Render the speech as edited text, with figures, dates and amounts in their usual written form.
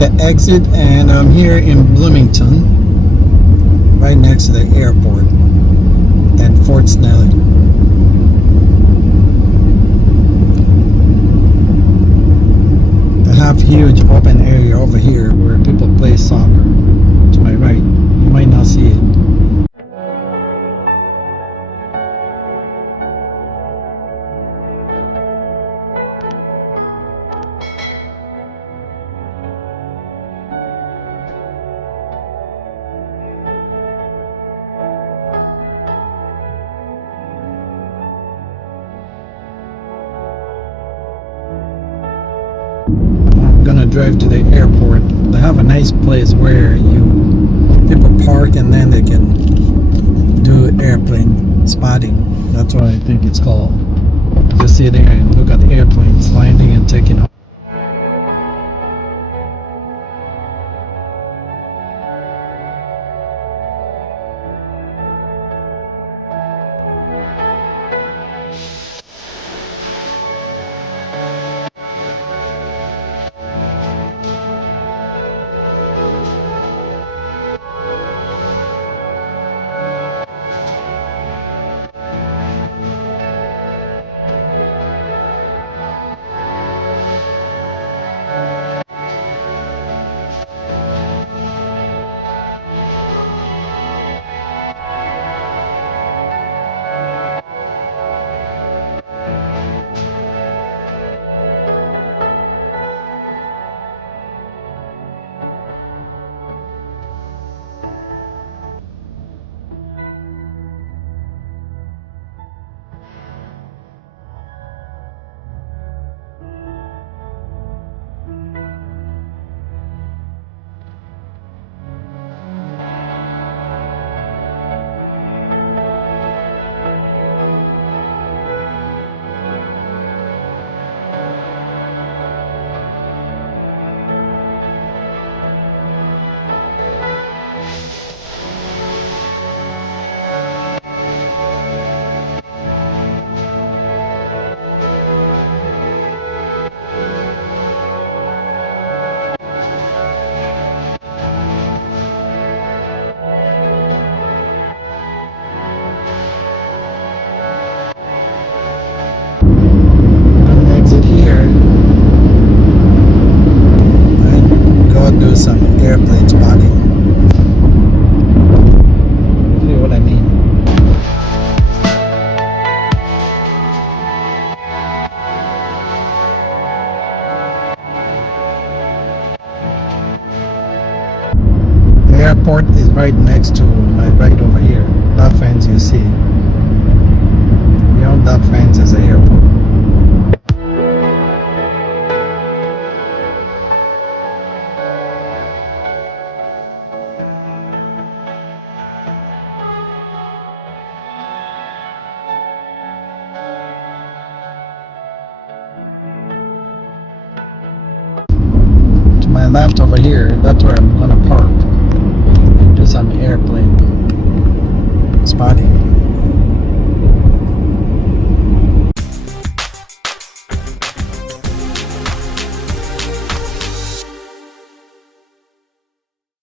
the exit, and I'm here in Bloomington, right next to the airport and Fort Snelling. They have huge open area over here where people play soccer. To my right, you might not see it. I'm gonna drive to the airport. They have a nice place where people park and then they can do airplane spotting. That's what I think it's called. Just sit there and look at the airplanes landing and taking off. Do some airplane spotting. See what I mean? The airport is right next to my right over here. That fence you see. Beyond that fence is the airport. My left over here, that's where I'm gonna park.